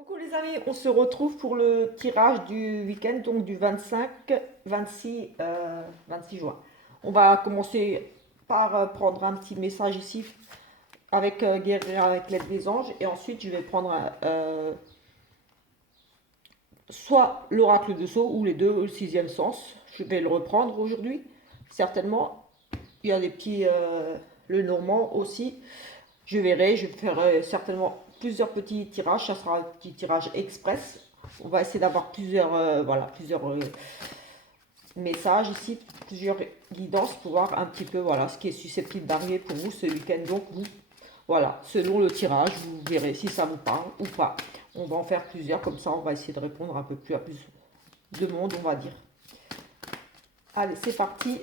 Coucou les amis, on se retrouve pour le tirage du week-end, donc du 25, 26, 26 juin. On va commencer par prendre un petit message ici avec guérir avec l'aide des anges et ensuite je vais prendre soit l'oracle de Sceaux ou les deux, le sixième sens. Je vais le reprendre aujourd'hui, certainement. Il y a des petits, le normand aussi. Je verrai, je ferai certainement plusieurs petits tirages. Ça sera un petit tirage express. On va essayer d'avoir plusieurs, voilà, plusieurs messages ici, plusieurs guidances pour voir un petit peu voilà, ce qui est susceptible d'arriver pour vous ce week-end. Donc, vous, voilà, selon le tirage, vous verrez si ça vous parle ou pas. On va en faire plusieurs, comme ça on va essayer de répondre un peu plus à plus de monde, on va dire. Allez, c'est parti.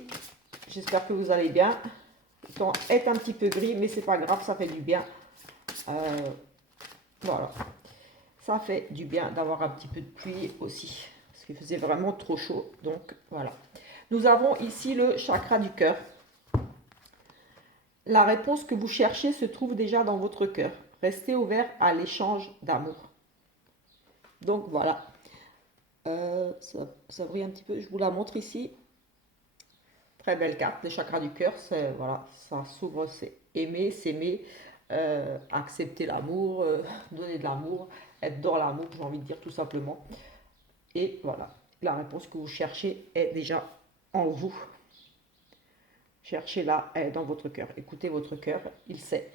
J'espère que vous allez bien. Le temps est un petit peu gris, mais c'est pas grave, ça fait du bien. Euh, voilà. Ça fait du bien d'avoir un petit peu de pluie aussi. Parce qu'il faisait vraiment trop chaud. Donc voilà. Nous avons ici le chakra du cœur. La réponse que vous cherchez se trouve déjà dans votre cœur. Restez ouvert à l'échange d'amour. Donc voilà. Ça brille un petit peu. Je vous la montre ici. Très belle carte, les chakras du cœur. Voilà, ça s'ouvre, c'est aimer, s'aimer, accepter l'amour, donner de l'amour, être dans l'amour, j'ai envie de dire tout simplement. Et voilà, la réponse que vous cherchez est déjà en vous. Cherchez-la, elle est dans votre cœur. Écoutez votre cœur, il sait.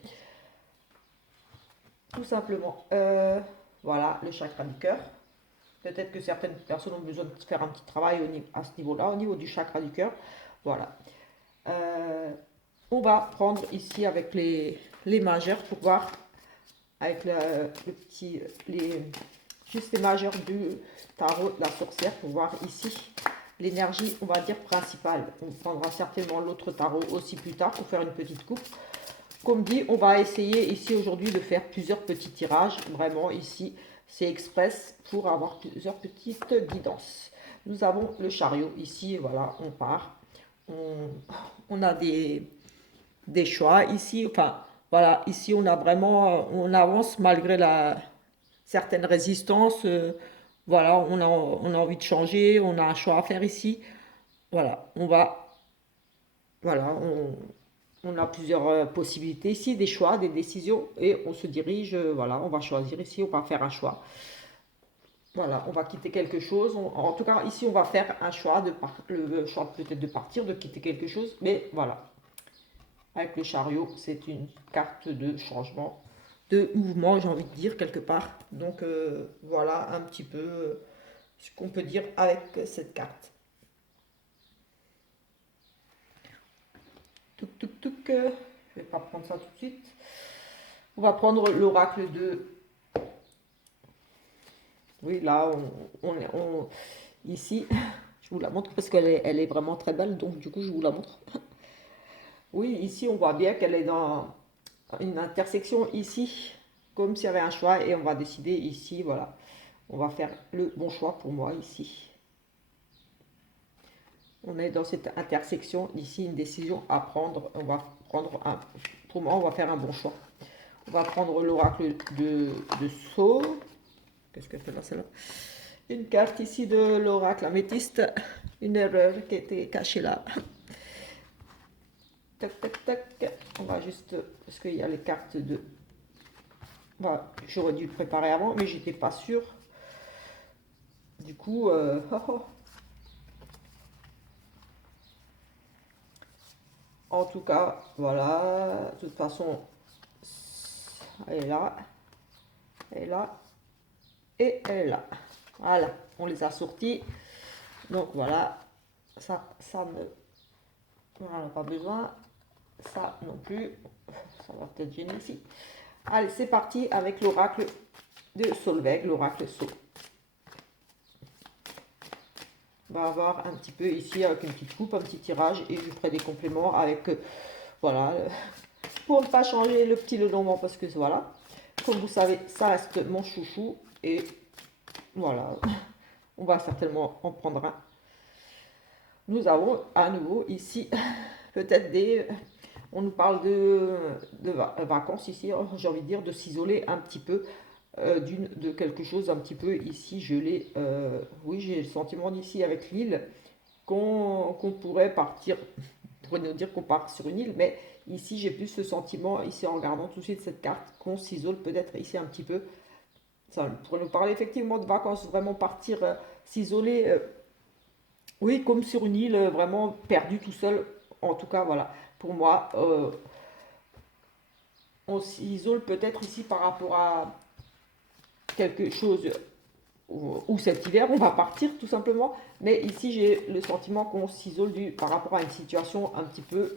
Tout simplement. Voilà, le chakra du cœur. Peut-être que certaines personnes ont besoin de faire un petit travail à ce niveau-là, au niveau du chakra du cœur. Voilà. On va prendre ici avec les majeurs pour voir avec le petit, juste les majeurs du tarot de la sorcière pour voir ici l'énergie, on va dire, principale. On prendra certainement l'autre tarot aussi plus tard pour faire une petite coupe. Comme dit, on va essayer ici aujourd'hui de faire plusieurs petits tirages. Vraiment ici, c'est express pour avoir plusieurs petites guidances. Nous avons le chariot ici, voilà, on part. On a des choix ici. Enfin, voilà, ici on a vraiment, on avance malgré certaines résistances. Voilà, on a envie de changer, on a un choix à faire ici. Voilà, voilà, on a plusieurs possibilités ici, des choix, des décisions, et on se dirige, voilà, on va choisir ici, on va faire un choix. Voilà, on va quitter quelque chose. En tout cas, ici, on va faire un choix, le choix peut-être de partir, de quitter quelque chose, mais voilà. Avec le chariot, c'est une carte de changement, de mouvement, j'ai envie de dire, quelque part. Donc, voilà un petit peu ce qu'on peut dire avec cette carte. Touc, touc, touc. Je ne vais pas prendre ça tout de suite. On va prendre l'oracle de... Oui, là, ici, je vous la montre parce elle est vraiment très belle, donc du coup, je vous la montre. Oui, ici, on voit bien qu'elle est dans une intersection ici, comme s'il y avait un choix, et on va décider ici, voilà. On va faire le bon choix pour moi ici. On est dans cette intersection, ici, une décision à prendre. On va prendre pour moi, on va faire un bon choix. On va prendre l'oracle de Sceaux. Qu'est-ce qu'elle fait là, celle-là? Une carte ici de l'oracle améthyste. Une erreur qui était cachée là. Tac, tac, tac. On va juste... Parce qu'il y a les cartes de... Voilà, j'aurais dû le préparer avant, mais j'étais pas sûre. Du coup... En tout cas, voilà. De toute façon, elle est là. Elle est là. Et elle est là. Voilà, on les a sortis. Donc voilà, ça ne... On n'en a pas besoin. Ça non plus. Ça va peut-être gêner ici. Allez, c'est parti avec l'oracle de Solveig, l'oracle Sceaux. On va avoir un petit peu ici avec une petite coupe, un petit tirage et je ferai des compléments avec, voilà, pour ne pas changer le petit Lenormand parce que voilà, comme vous savez, ça reste mon chouchou et voilà, on va certainement en prendre un. Nous avons à nouveau ici peut-être on nous parle de vacances ici, j'ai envie de dire de s'isoler un petit peu de quelque chose un petit peu ici gelé. Oui, j'ai le sentiment d'ici avec l'île qu'on pourrait partir, on pourrait nous dire qu'on part sur une île, mais ici j'ai plus ce sentiment, ici en regardant tout de suite cette carte, qu'on s'isole peut-être ici un petit peu. Ça pourrait nous parler effectivement de vacances, vraiment partir, s'isoler, oui, comme sur une île, vraiment perdu tout seul. En tout cas, voilà, pour moi, on s'isole peut-être ici par rapport à quelque chose où cet hiver on va partir tout simplement. Mais ici j'ai le sentiment qu'on s'isole par rapport à une situation un petit peu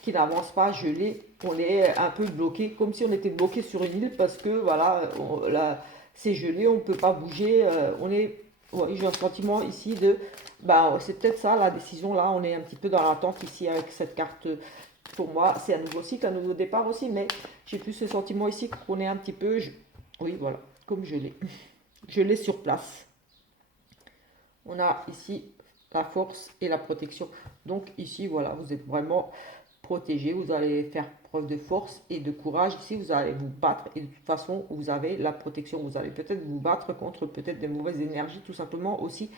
qui n'avance pas, gelée, on est un peu bloqué, comme si on était bloqué sur une île parce que voilà, là, c'est gelé, on ne peut pas bouger, on est, ouais, j'ai un sentiment ici de, bah, c'est peut-être ça la décision là, on est un petit peu dans l'attente ici avec cette carte. Pour moi, c'est un nouveau cycle, un nouveau départ aussi, mais j'ai plus ce sentiment ici qu'on est un petit peu, oui, voilà, comme gelé. Gelé sur place. On a ici la force et la protection. Donc ici, voilà, vous êtes vraiment protégé. Vous allez faire preuve de force et de courage. Ici, vous allez vous battre et de toute façon, vous avez la protection. Vous allez peut-être vous battre contre peut-être des mauvaises énergies, tout simplement aussi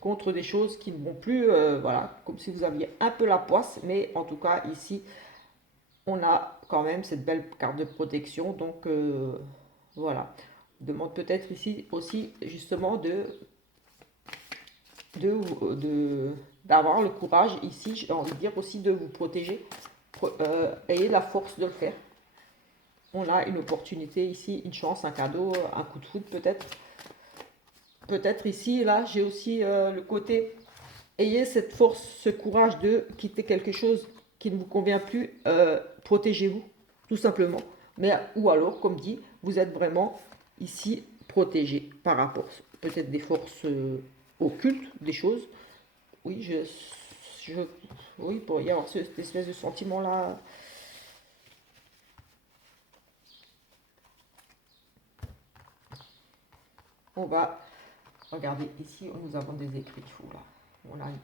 contre des choses qui ne vont plus, voilà, comme si vous aviez un peu la poisse. Mais en tout cas, ici, on a quand même cette belle carte de protection. Donc voilà. On demande peut-être ici aussi justement d'avoir le courage ici, j'ai envie de dire aussi de vous protéger, ayez la force de le faire. On a une opportunité ici, une chance, un cadeau, un coup de foudre peut-être. Peut-être ici, là, j'ai aussi le côté, ayez cette force, ce courage de quitter quelque chose qui ne vous convient plus, protégez-vous, tout simplement. Mais, ou alors, comme dit, vous êtes vraiment ici protégé par rapport peut-être des forces occultes, des choses. Oui, je, oui, il pourrait y avoir cette espèce de sentiment-là. On va regarder ici, nous avons des écrits fous là. On a une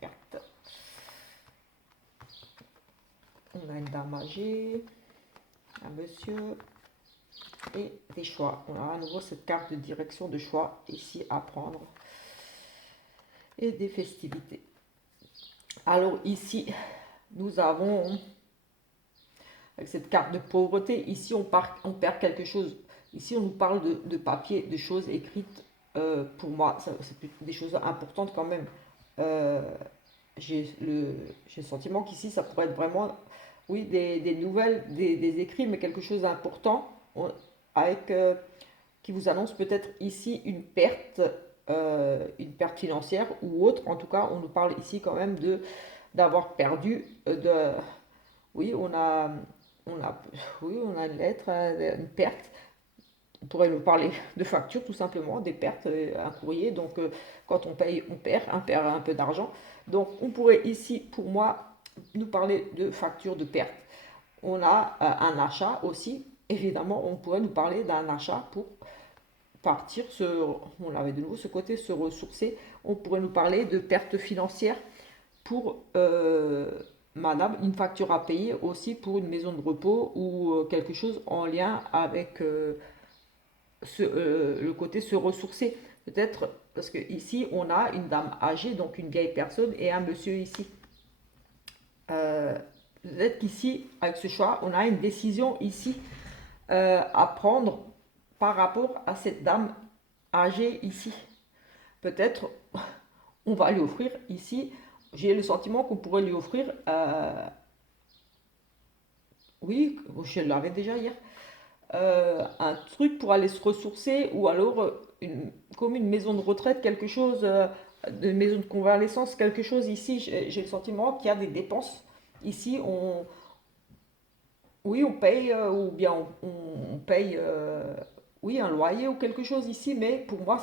carte. On a une dame âgée, un monsieur et des choix. On a à nouveau cette carte de direction de choix ici à prendre et des festivités. Alors ici, nous avons avec cette carte de pauvreté, ici on perd quelque chose. Ici on nous parle de papier, de choses écrites. Pour moi, c'est des choses importantes quand même. Euh, j'ai le sentiment qu'ici ça pourrait être vraiment, oui, des nouvelles, des écrits, mais quelque chose d'important avec, qui vous annonce peut-être ici une perte financière ou autre. En tout cas, on nous parle ici quand même d'avoir perdu, oui, on a, oui, on a une lettre, une perte. On pourrait nous parler de factures tout simplement, des pertes, un courrier. Donc quand on paye, on perd un peu d'argent. Donc on pourrait ici, pour moi, nous parler de factures de perte. On a un achat aussi. Évidemment, on pourrait nous parler d'un achat pour partir, on avait de nouveau ce côté se ressourcer. On pourrait nous parler de pertes financières pour madame, une facture à payer aussi pour une maison de repos ou quelque chose en lien avec le côté se ressourcer. Peut-être parce que ici on a une dame âgée, donc une vieille personne, et un monsieur ici. Euh, Peut-être qu'ici, avec ce choix, on a une décision ici à prendre par rapport à cette dame âgée ici. Peut-être on va lui offrir ici, j'ai le sentiment qu'on pourrait lui offrir, oui, je l'avais déjà hier, un truc pour aller se ressourcer ou alors comme une maison de retraite, quelque chose, de maison de convalescence, quelque chose ici. J'ai le sentiment qu'il y a des dépenses. Ici, oui, on paye ou bien on paye oui, un loyer ou quelque chose ici, mais pour moi,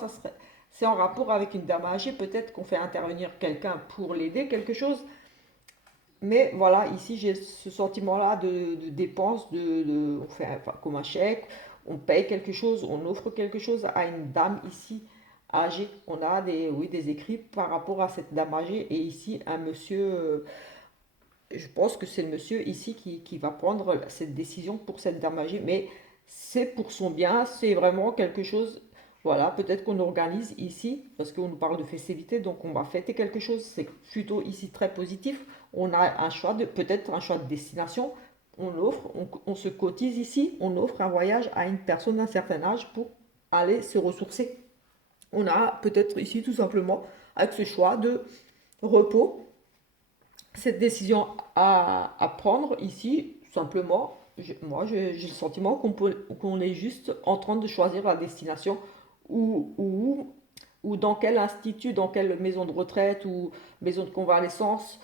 c'est en rapport avec une dame âgée. Peut-être qu'on fait intervenir quelqu'un pour l'aider, quelque chose. Mais voilà, ici j'ai ce sentiment-là de dépense, on fait enfin, comme un chèque, on paye quelque chose, on offre quelque chose à une dame ici âgée. On a oui, des écrits par rapport à cette dame âgée et ici un monsieur, je pense que c'est le monsieur ici qui va prendre cette décision pour cette dame âgée, mais c'est pour son bien, c'est vraiment quelque chose, voilà, peut-être qu'on organise ici, parce qu'on nous parle de festivité, donc on va fêter quelque chose, c'est plutôt ici très positif. On a un choix de, peut-être un choix de destination, on offre, on se cotise ici, on offre un voyage à une personne d'un certain âge pour aller se ressourcer. On a peut-être ici tout simplement, avec ce choix de repos, cette décision à prendre ici, tout simplement, moi j'ai le sentiment qu'on est juste en train de choisir la destination ou dans quel institut, dans quelle maison de retraite ou maison de convalescence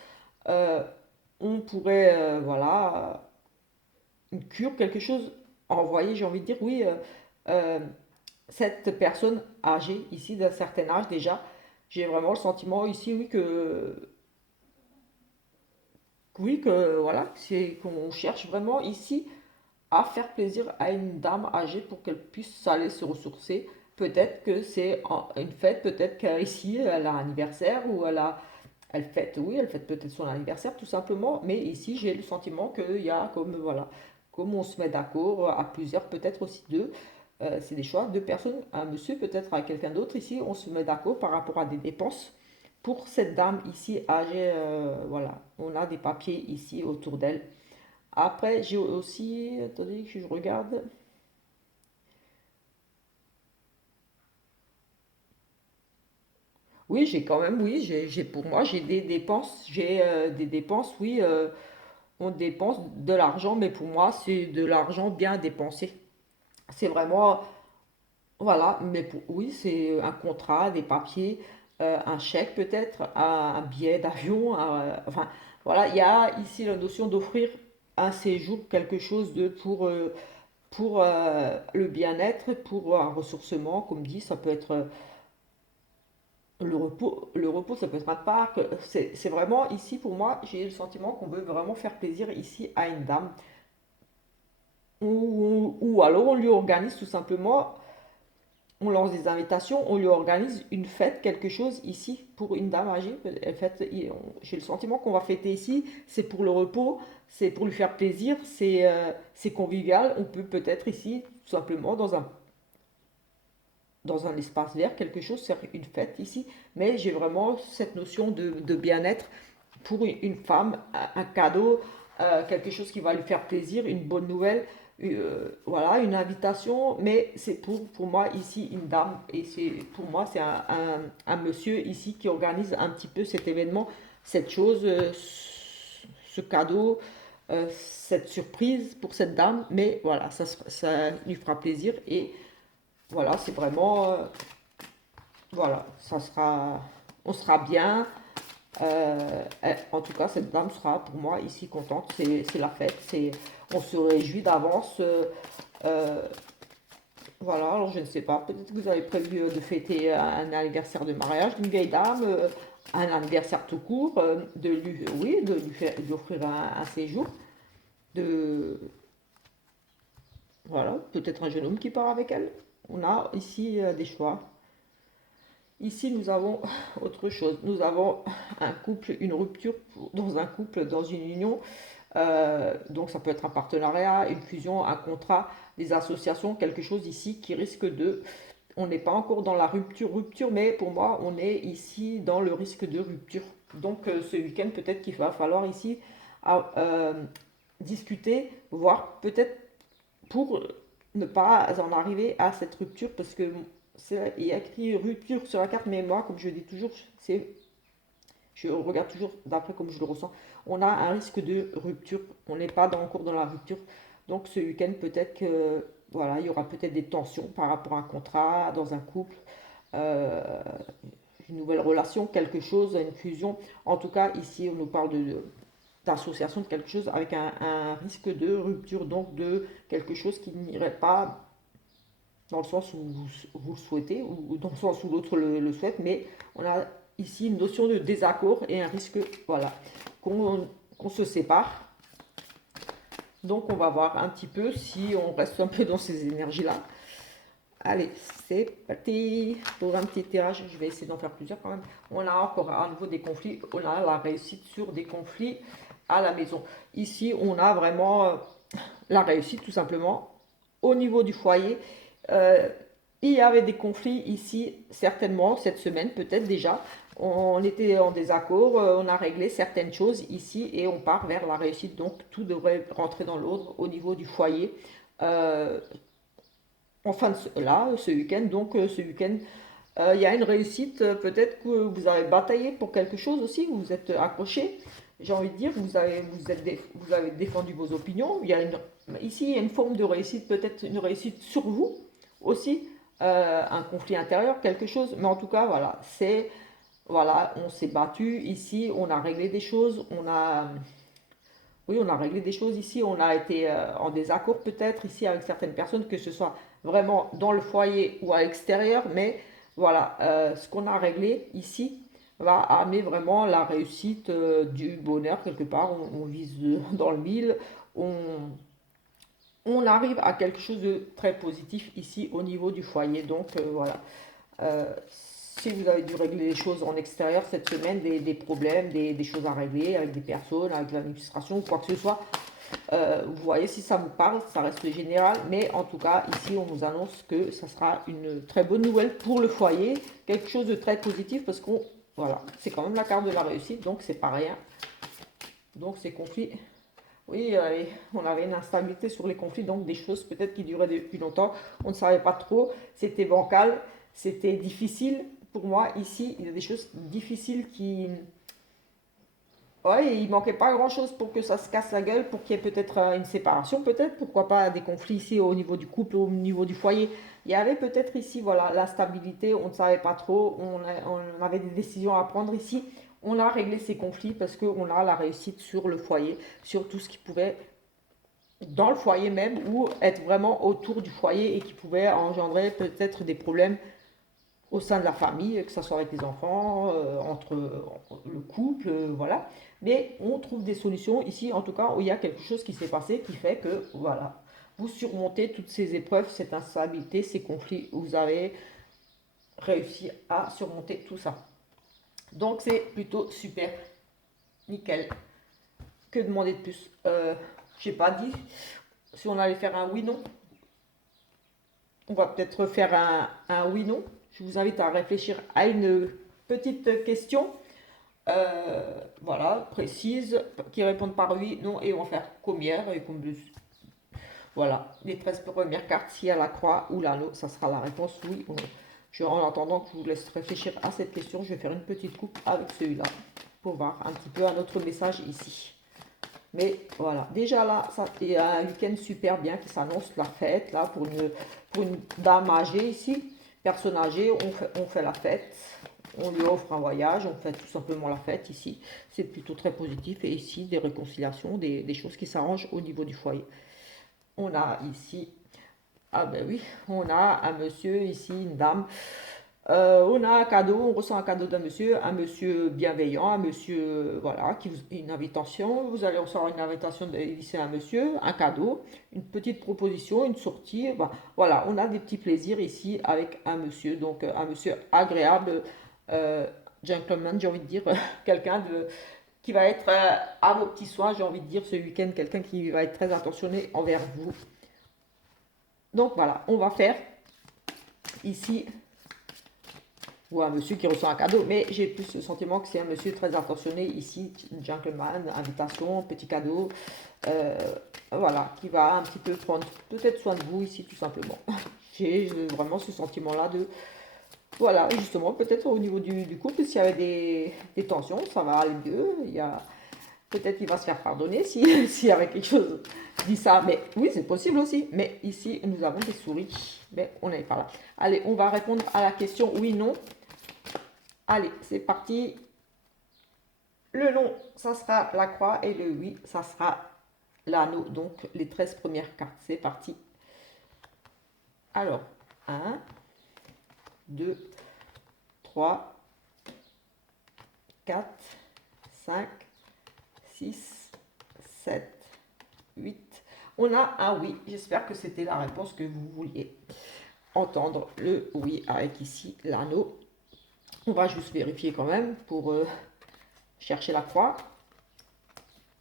euh, on pourrait, voilà, une cure, quelque chose envoyer, j'ai envie de dire, oui, euh, cette personne âgée ici d'un certain âge déjà, j'ai vraiment le sentiment ici, oui, que voilà, c'est qu'on cherche vraiment ici à faire plaisir à une dame âgée pour qu'elle puisse aller se ressourcer. Peut-être que c'est une fête, peut-être qu'ici elle a un anniversaire ou elle fête, oui, elle fête peut-être son anniversaire tout simplement, mais ici j'ai le sentiment qu'il y a comme, voilà, comme on se met d'accord à plusieurs, peut-être aussi deux, c'est des choix, deux personnes, un monsieur peut-être à quelqu'un d'autre ici, on se met d'accord par rapport à des dépenses. Pour cette dame ici âgée, voilà, on a des papiers ici autour d'elle. Après, j'ai aussi, attendez que je regarde. Oui, j'ai quand même, oui, pour moi, j'ai des dépenses, des dépenses, oui, on dépense de l'argent, mais pour moi, c'est de l'argent bien dépensé. C'est vraiment, voilà, mais oui, c'est un contrat, des papiers, un chèque peut-être, un billet d'avion, enfin, voilà, il y a ici la notion d'offrir un séjour, quelque chose de pour le bien-être, pour un ressourcement, comme dit, ça peut être le repos, ça peut être un parc. C'est vraiment ici, pour moi, j'ai le sentiment qu'on veut vraiment faire plaisir ici à une dame. Ou alors on lui organise tout simplement, on lance des invitations, on lui organise une fête, quelque chose ici pour une dame âgée. J'ai le sentiment qu'on va fêter ici, c'est pour le repos, c'est pour lui faire plaisir, c'est convivial. On peut peut-être ici, tout simplement, dans un espace vert, quelque chose, c'est une fête ici, mais j'ai vraiment cette notion de bien-être pour une femme, un cadeau, quelque chose qui va lui faire plaisir, une bonne nouvelle, voilà, une invitation, mais c'est pour moi ici une dame, et c'est pour moi c'est un monsieur ici qui organise un petit peu cet événement, cette chose, ce cadeau, cette surprise pour cette dame, mais voilà, ça lui fera plaisir, et voilà, c'est vraiment, voilà, on sera bien. En tout cas, cette dame sera pour moi ici contente. C'est la fête. On se réjouit d'avance. Euh, voilà, alors je ne sais pas. Peut-être que vous avez prévu de fêter un anniversaire de mariage d'une vieille dame, un anniversaire tout court, oui, de lui faire, de lui offrir un séjour. De, voilà, peut-être un jeune homme qui part avec elle. On a ici des choix. Ici, nous avons autre chose. Nous avons un couple, une rupture dans un couple, dans une union. Donc, ça peut être un partenariat, une fusion, un contrat, des associations, quelque chose ici qui risque de. On n'est pas encore dans la rupture, mais pour moi, on est ici dans le risque de rupture. Donc, ce week-end, peut-être qu'il va falloir ici discuter, voir peut-être pour ne pas en arriver à cette rupture, parce que il y a écrit rupture sur la carte, mais moi, comme je dis toujours, je regarde toujours d'après comme je le ressens. On a un risque de rupture, on n'est pas encore dans la rupture. Donc ce week-end, peut-être que voilà, il y aura peut-être des tensions par rapport à un contrat, dans un couple, euh, une nouvelle relation, quelque chose, une fusion. En tout cas, ici, on nous parle d'association de quelque chose avec un risque de rupture, donc de quelque chose qui n'irait pas dans le sens où vous le souhaitez, ou dans le sens où l'autre le souhaite, mais on a ici une notion de désaccord et un risque, voilà, qu'on se sépare. Donc on va voir un petit peu si on reste un peu dans ces énergies-là. Allez, c'est parti pour un petit tirage. Je vais essayer d'en faire plusieurs quand même. On a encore à nouveau des conflits. On a la réussite sur des conflits à la maison. Ici, on a vraiment la réussite tout simplement. au niveau du foyer, euh, il y avait des conflits ici, certainement, cette semaine, peut-être déjà. On était en désaccord, on a réglé certaines choses ici et on part vers la réussite. Donc tout devrait rentrer dans l'ordre au niveau du foyer. Euh, Enfin, là, ce week-end, donc ce week-end, il y a une réussite. Peut-être que vous avez bataillé pour quelque chose aussi, vous vous êtes accroché. J'ai envie de dire, vous avez défendu vos opinions. Ici, il y a une forme de réussite, peut-être une réussite sur vous aussi, un conflit intérieur, quelque chose. Mais en tout cas, voilà, voilà, on s'est battu ici, on a réglé des choses, oui, on a réglé des choses ici, on a été en désaccord peut-être ici avec certaines personnes, que ce soit vraiment dans le foyer ou à l'extérieur, mais voilà, ce qu'on a réglé ici va amener vraiment la réussite, du bonheur quelque part, on vise dans le mille, on, on arrive à quelque chose de très positif ici au niveau du foyer, donc voilà. Euh, Si vous avez dû régler des choses en extérieur cette semaine, des problèmes, des choses à régler avec des personnes, avec l'administration ou quoi que ce soit, vous voyez si ça vous parle, ça reste général, mais en tout cas ici on nous annonce que ça sera une très bonne nouvelle pour le foyer, quelque chose de très positif parce qu'on, voilà, c'est quand même la carte de la réussite, donc c'est pas rien. Donc ces conflits, oui, on avait une instabilité sur les conflits, donc des choses peut-être qui duraient depuis longtemps, on ne savait pas trop, c'était bancal, c'était difficile. Pour moi, ici, il y a des choses difficiles qui... Ouais, il manquait pas grand-chose pour que ça se casse la gueule, pour qu'il y ait peut-être une séparation, peut-être, pourquoi pas des conflits ici au niveau du couple, au niveau du foyer. Il y avait peut-être ici, voilà, l'instabilité, on ne savait pas trop, on avait des décisions à prendre ici. On a réglé ces conflits parce qu'on a la réussite sur le foyer, sur tout ce qui pouvait dans le foyer même ou être vraiment autour du foyer et qui pouvait engendrer peut-être des problèmes au sein de la famille, que ce soit avec les enfants, entre le couple, voilà. Mais on trouve des solutions ici, en tout cas, où il y a quelque chose qui s'est passé qui fait que, voilà, vous surmontez toutes ces épreuves, cette instabilité, ces conflits, vous avez réussi à surmonter tout ça. Donc c'est plutôt super, nickel. Que demander de plus? J'ai pas dit si on allait faire un oui-non. On va peut-être faire un oui-non. Je vous invite à réfléchir à une petite question, voilà, précise, qui répondent par oui, non, et on va faire combien et combien. Voilà, les 13 premières cartes, s'il y a la croix ou l'anneau, ça sera la réponse oui ou non. En attendant que je vous laisse réfléchir à cette question, je vais faire une petite coupe avec celui-là pour voir un petit peu un autre message ici. Mais voilà, déjà là, ça c'est un week-end super bien qui s'annonce, la fête, là, pour une dame âgée ici, personne âgée, on fait la fête, on lui offre un voyage, on fait tout simplement la fête ici. C'est plutôt très positif et ici, des réconciliations, des choses qui s'arrangent au niveau du foyer. On a ici, ah ben oui, on a un monsieur ici, une dame. On a un cadeau, on reçoit un cadeau d'un monsieur, un monsieur bienveillant, un monsieur, voilà, une invitation. Vous allez recevoir une invitation de lycée un monsieur, un cadeau, une petite proposition, une sortie. Bah, voilà, on a des petits plaisirs ici avec un monsieur, donc un monsieur agréable, euh, gentleman, j'ai envie de dire, quelqu'un qui va être à vos petits soins, j'ai envie de dire, ce week-end, quelqu'un qui va être très attentionné envers vous. Donc voilà, on va faire ici ou un monsieur qui reçoit un cadeau, mais j'ai plus le sentiment que c'est un monsieur très attentionné ici, gentleman, invitation, petit cadeau, euh, voilà, qui va un petit peu prendre peut-être soin de vous ici tout simplement. J'ai vraiment ce sentiment-là de, voilà, justement, peut-être au niveau du couple, s'il y avait des tensions, ça va aller mieux, peut-être qu'il va se faire pardonner si, s'il y avait quelque chose dit ça, mais oui, c'est possible aussi, mais ici, nous avons des souris, mais on n'est pas là. Allez, on va répondre à la question oui, non. Allez, c'est parti. Le non, ça sera la croix et le oui, ça sera l'anneau. Donc, les 13 premières cartes. C'est parti. Alors, 1, 2, 3, 4, 5, 6, 7, 8. On a un oui. J'espère que c'était la réponse que vous vouliez entendre. Le oui avec ici l'anneau. On va juste vérifier quand même pour chercher la croix.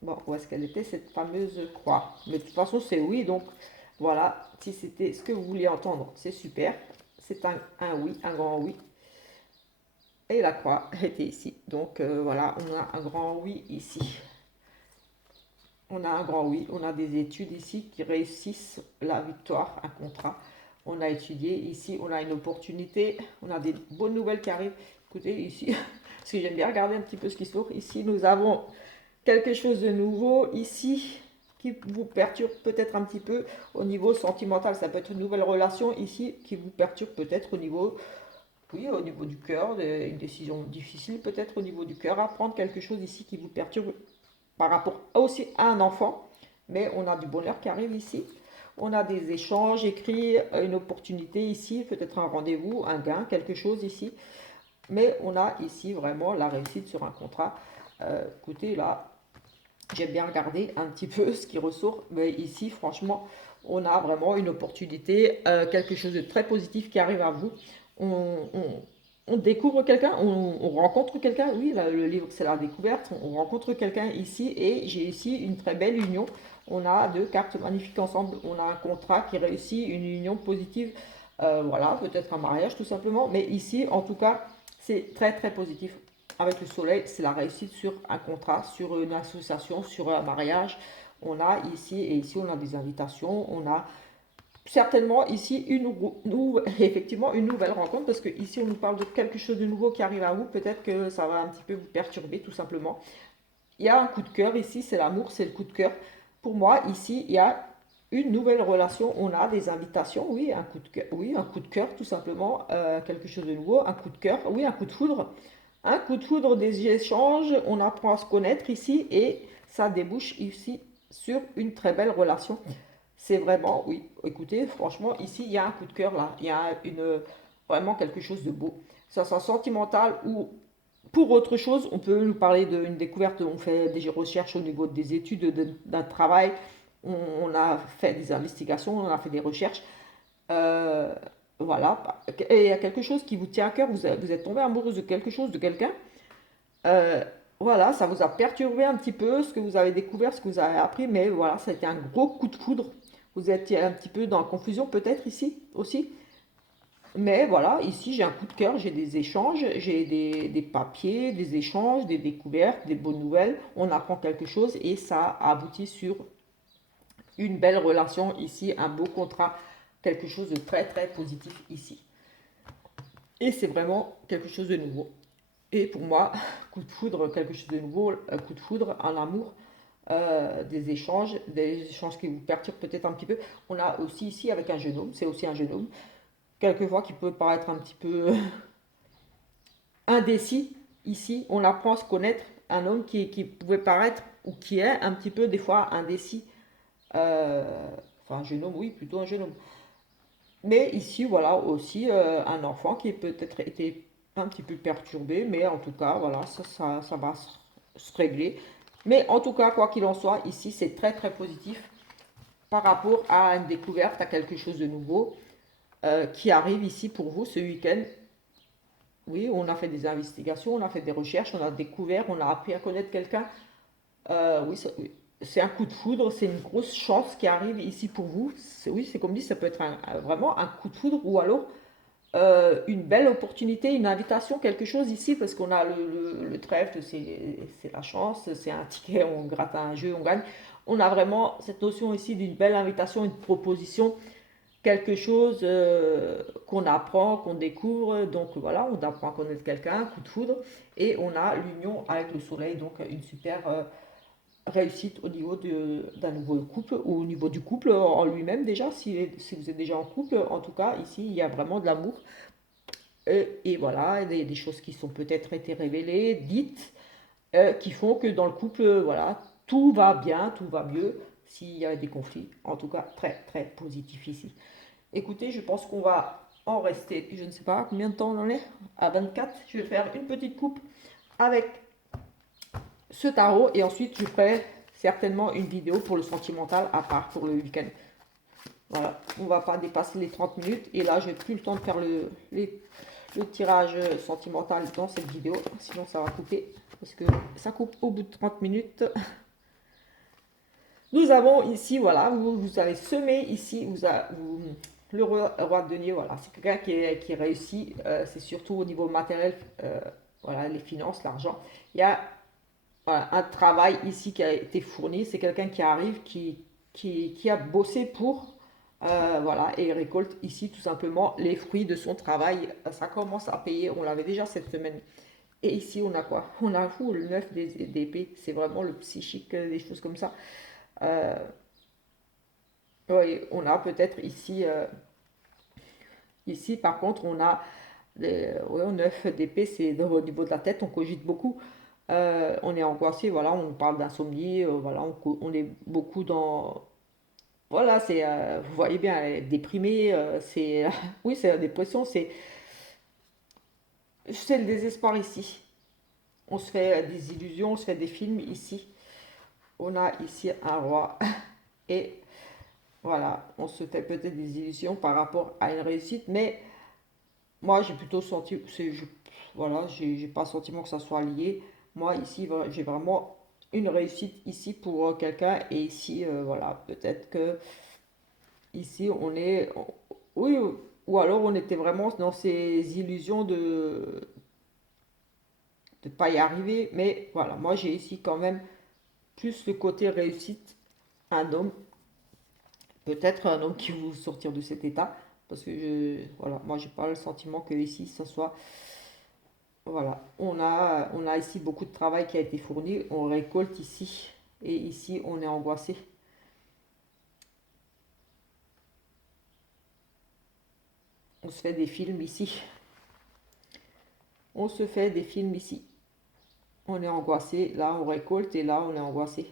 Bon, où est-ce qu'elle était cette fameuse croix? Mais de toute façon, c'est oui, donc Voilà, si c'était ce que vous vouliez entendre, c'est super. C'est un oui, un grand oui. Et la croix était ici. Donc voilà, on a un grand oui ici. On a un grand oui, on a des études ici qui réussissent la victoire, un contrat. On a étudié ici, on a une opportunité, on a des bonnes nouvelles qui arrivent. Écoutez, ici, parce que j'aime bien regarder un petit peu ce qui s'ouvre. Ici, nous avons quelque chose de nouveau ici qui vous perturbe peut-être un petit peu au niveau sentimental. Ça peut être une nouvelle relation ici qui vous perturbe peut-être au niveau, oui, au niveau du cœur, une décision difficile peut-être au niveau du cœur, apprendre quelque chose ici qui vous perturbe par rapport aussi à un enfant. Mais on a du bonheur qui arrive ici. On a des échanges écrits, une opportunité ici, peut-être un rendez-vous, un gain, quelque chose ici. Mais on a ici vraiment la réussite sur un contrat. Écoutez, là, j'aime bien regarder un petit peu ce qui ressort. Mais ici, franchement, on a vraiment une opportunité, quelque chose de très positif qui arrive à vous. On découvre quelqu'un, on rencontre quelqu'un. Oui, là, le livre, c'est la découverte. On rencontre quelqu'un ici et j'ai ici une très belle union. On a deux cartes magnifiques ensemble. On a un contrat qui réussit, une union positive. Voilà, peut-être un mariage tout simplement. Mais ici, en tout cas, c'est très très positif. Avec le soleil, c'est la réussite sur un contrat, sur une association, sur un mariage. On a ici, et ici on a des invitations, on a certainement ici effectivement une nouvelle rencontre, parce que ici on nous parle de quelque chose de nouveau qui arrive à vous, peut-être que ça va un petit peu vous perturber tout simplement. Il y a un coup de cœur ici, c'est l'amour, c'est le coup de cœur. Pour moi, ici, il y a une nouvelle relation, on a des invitations, oui, un coup de cœur, oui, un coup de cœur tout simplement, quelque chose de nouveau, un coup de cœur, oui, un coup de foudre. Un coup de foudre, des échanges, on apprend à se connaître ici et ça débouche ici sur une très belle relation. C'est vraiment, oui, écoutez, franchement, ici, il y a un coup de cœur là, il y a vraiment quelque chose de beau. Ça sent sentimental ou pour autre chose, on peut nous parler d'une découverte, on fait des recherches au niveau des études, d'un travail, on a fait des investigations, on a fait des recherches. Euh, voilà, et il y a quelque chose qui vous tient à cœur, vous êtes tombé amoureuse de quelque chose, de quelqu'un. Euh, voilà, ça vous a perturbé un petit peu ce que vous avez découvert, ce que vous avez appris, mais voilà, ça a été un gros coup de foudre. Vous étiez un petit peu dans la confusion peut-être ici aussi. Mais voilà, ici j'ai un coup de cœur, j'ai des échanges, j'ai des papiers, des échanges, des découvertes, des bonnes nouvelles. On apprend quelque chose et ça aboutit sur une belle relation ici, un beau contrat, quelque chose de très très positif ici. Et c'est vraiment quelque chose de nouveau. Et pour moi, coup de foudre, quelque chose de nouveau, coup de foudre, un amour, des échanges qui vous perturbent peut-être un petit peu. On a aussi ici avec un jeune homme, c'est aussi un jeune homme, quelquefois qui peut paraître un petit peu indécis. Ici, on apprend à se connaître, un homme qui pouvait paraître ou qui est un petit peu des fois indécis. Euh, enfin, un jeune homme, oui, plutôt un jeune homme. Mais ici, voilà aussi un enfant qui peut-être été un petit peu perturbé, mais en tout cas, voilà, ça va se régler. Mais en tout cas, quoi qu'il en soit, ici, c'est très très positif par rapport à une découverte, à quelque chose de nouveau qui arrive ici pour vous ce week-end. Oui, on a fait des investigations, on a fait des recherches, on a découvert, on a appris à connaître quelqu'un. Oui, oui, c'est un coup de foudre, c'est une grosse chance qui arrive ici pour vous. Oui, c'est comme dit, ça peut être vraiment un coup de foudre ou alors une belle opportunité, une invitation, quelque chose ici, parce qu'on a le trèfle, c'est la chance, c'est un ticket, on gratte un jeu, on gagne. On a vraiment cette notion ici d'une belle invitation, une proposition, quelque chose qu'on apprend, qu'on découvre. Donc voilà, on apprend à connaître quelqu'un, coup de foudre, et on a l'union avec le soleil, donc une super réussite au niveau d'un nouveau couple ou au niveau du couple en lui-même déjà, si vous êtes déjà en couple. En tout cas, ici, il y a vraiment de l'amour. Et voilà, des choses qui sont peut-être été révélées, dites, qui font que dans le couple, voilà, tout va bien, tout va mieux s'il y a des conflits. En tout cas, très, très positif ici. Écoutez, je pense qu'on va en rester, je ne sais pas combien de temps on en est, à 24. Je vais faire une petite coupe avec ce tarot et ensuite je ferai certainement une vidéo pour le sentimental à part pour le week-end. Voilà, on ne va pas dépasser les 30 minutes et là j'ai plus le temps de faire le tirage sentimental dans cette vidéo, sinon ça va couper parce que ça coupe au bout de 30 minutes. Nous avons ici, voilà, vous avez semé ici, le roi de denier, voilà, c'est quelqu'un qui réussit, c'est surtout au niveau matériel, voilà, les finances, l'argent. Il y a voilà, un travail ici qui a été fourni, c'est quelqu'un qui arrive, qui a bossé pour, voilà, et récolte ici tout simplement les fruits de son travail. Ça commence à payer, on l'avait déjà cette semaine. Et ici, on a quoi? On a fou, le 9 d'épée, c'est vraiment le psychique, des choses comme ça. Euh, oui, on a peut-être ici, ici par contre, on a ouais, au 9 d'épée, c'est au niveau de la tête, on cogite beaucoup. On est angoissé, voilà, on parle d'insomnie, voilà, on est beaucoup dans. Voilà, vous voyez bien, déprimé, c'est. Oui, c'est la dépression, c'est le désespoir ici. On se fait des illusions, on se fait des films ici. On a ici un roi et voilà, on se fait peut-être des illusions par rapport à une réussite, mais moi j'ai plutôt senti, voilà, j'ai pas le sentiment que ça soit lié. Moi ici, j'ai vraiment une réussite ici pour quelqu'un et ici, voilà, peut-être que ici on est, oui, ou alors on était vraiment dans ces illusions de pas y arriver, mais voilà, moi j'ai ici quand même plus le côté réussite, un homme. Peut-être un homme qui veut sortir de cet état, parce que voilà, moi j'ai pas le sentiment que ici ça soit. Voilà, on a ici beaucoup de travail qui a été fourni, on récolte ici, et ici on est angoissé. On se fait des films ici, on se fait des films ici. On est angoissé, là on récolte et là on est angoissé.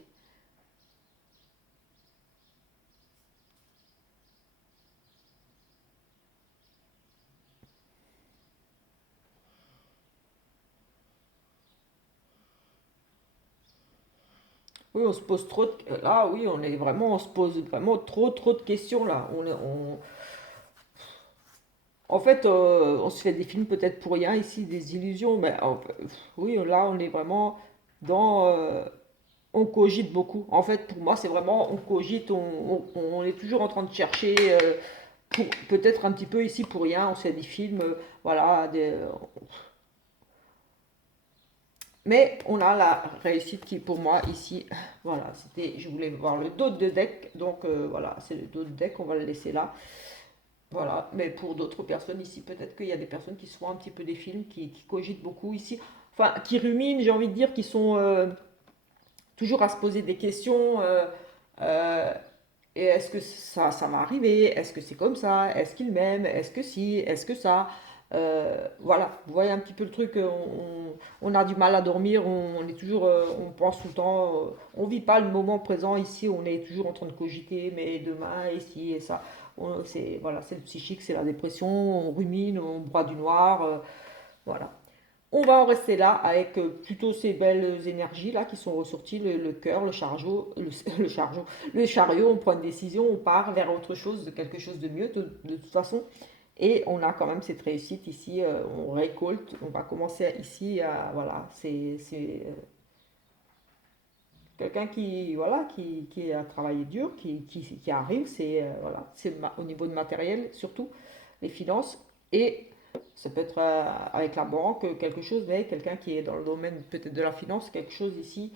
Oui, on se pose trop de. Là, oui, on se pose vraiment trop de questions là. En fait, on se fait des films peut-être pour rien ici, des illusions, mais oui, là, on est vraiment dans. On cogite beaucoup. En fait, pour moi, c'est vraiment, on cogite, on est toujours en train de chercher, peut-être un petit peu ici pour rien, on se fait des films, voilà, mais on a la réussite qui, pour moi, ici, voilà, je voulais voir le dos de deck, donc voilà, c'est le dos de deck, on va le laisser là. Voilà, mais pour d'autres personnes ici, peut-être qu'il y a des personnes qui se font un petit peu des films, qui cogitent beaucoup ici, enfin, qui ruminent, j'ai envie de dire, qui sont toujours à se poser des questions. Euh, et est-ce que ça va arriver? Est-ce que c'est comme ça? Est-ce qu'il m'aime? Est-ce que si? Est-ce que ça? Voilà, vous voyez un petit peu le truc, on a du mal à dormir, on est toujours, on pense tout le temps, on vit pas le moment présent ici, on est toujours en train de cogiter, mais demain, ici et ça. Voilà, c'est le psychique, c'est la dépression, on rumine, on broie du noir, voilà. On va en rester là avec plutôt ces belles énergies là qui sont ressorties, le cœur, le chariot, le chariot, on prend une décision, on part vers autre chose, de quelque chose de mieux de toute façon. Et on a quand même cette réussite ici, on récolte, on va commencer ici à, voilà, c'est quelqu'un qui, voilà, qui a travaillé dur, qui arrive, voilà, au niveau de matériel surtout, les finances, et ça peut être avec la banque, quelque chose, mais quelqu'un qui est dans le domaine peut-être de la finance, quelque chose ici,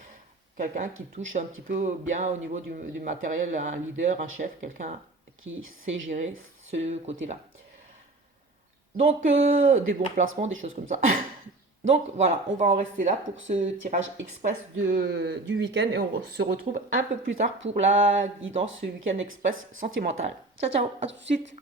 quelqu'un qui touche un petit peu bien au niveau du matériel, un leader, un chef, quelqu'un qui sait gérer ce côté-là. Donc, des bons placements, des choses comme ça. Donc voilà, on va en rester là pour ce tirage express du week-end et on se retrouve un peu plus tard pour la guidance week-end express sentimental. Ciao ciao, à tout de suite.